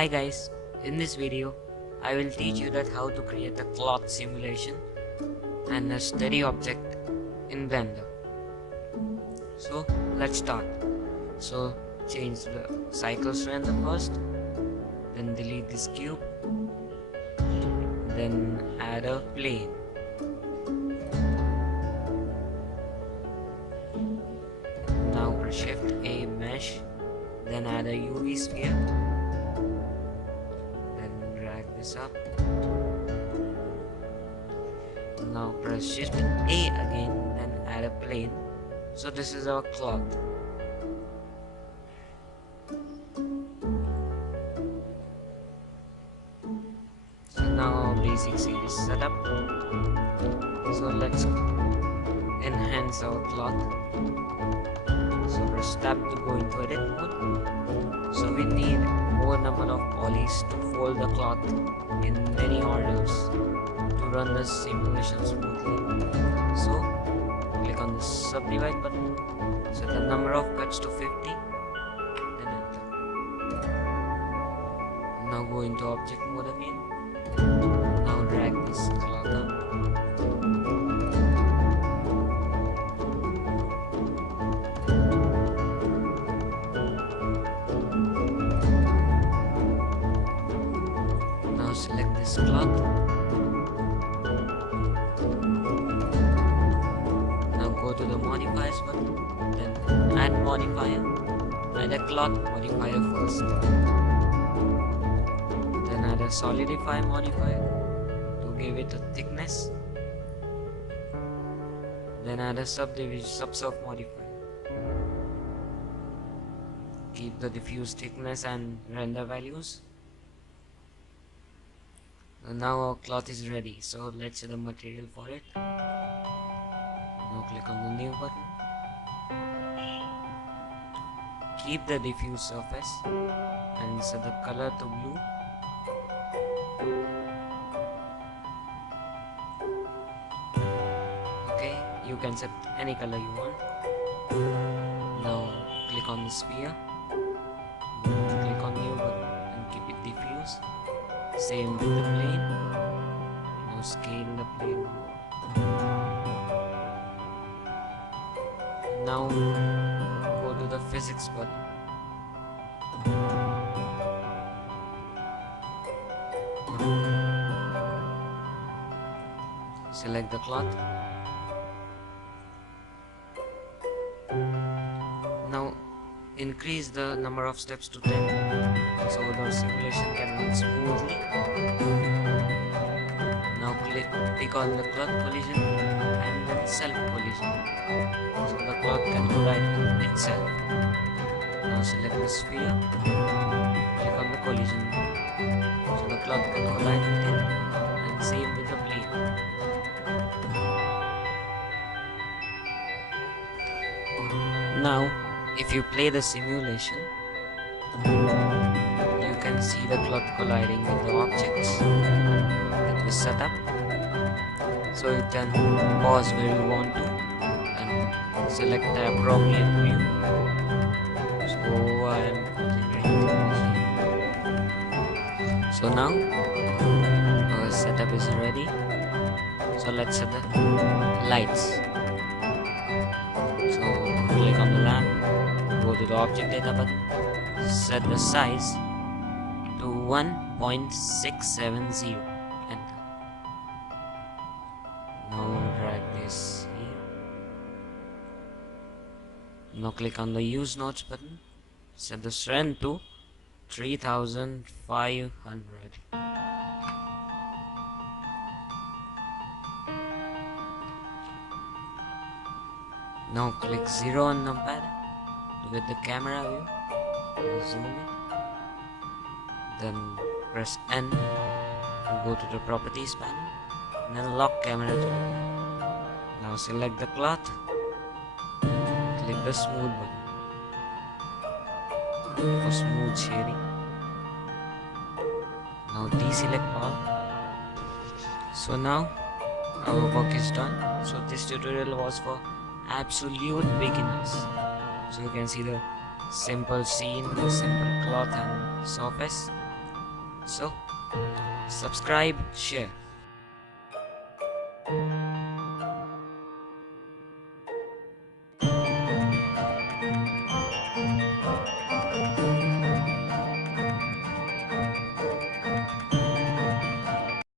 Hi guys, in this video I will teach you that how to create a cloth simulation and a steady object in Blender. So let's start. So change the cycles render first, then delete this cube, then add a plane. Now press Shift A mesh, then add a UV sphere, then drag this up. Now press Shift A again, then add a plane. So this is our cloth. So now our basic scene is set up. So let's enhance our cloth. So press tab to go into edit mode. So we need more number of polys to fold the cloth in many orders to run the simulation smoothly. So click on the subdivide button, set the number of cuts to 50, then enter. Now go into object mode again. Now drag this cloth up. Now select this cloth. Now go to the modifiers button, then add modifier. Add a cloth modifier first. Then add a solidify modifier to give it a thickness. Then add a subsurf modifier. Keep the diffuse thickness and render values. Now our cloth is ready, so let's set the material for it. Now click on the new button. Keep the diffuse surface and set the color to blue. Okay, you can set any color you want. Now click on the sphere. Click on new button and keep it diffuse. Same with the plane. Now scale the plane. Now go to the physics button. Select the cloth. Now increase the number of steps to 10 so the simulation can run smoothly. Now click on the cloth collision and then self collision so the cloth can collide with itself. Now select the sphere, click on the collision so the cloth can collide with it, and same with the plane. Now if you play the simulation, you can see the cloth colliding with the objects that we set up. So you can pause where you want to and select the appropriate view. So I am putting it here. So now our setup is ready. So let's set the lights. So click on the lamp, go to the object data button, set the size to 1.670, enter. Now drag this here. Now click on the use nodes button, set the strength to 3500. Now click 0 on numpad to get the camera view. Zoom in. Then press N to go to the properties panel and then lock camera to the view. Now select the cloth. Click the smooth button for smooth shading. Now deselect all. So now our work is done. So this tutorial was for absolute beginners. So you can see the simple scene, the simple cloth and surface. So subscribe, share.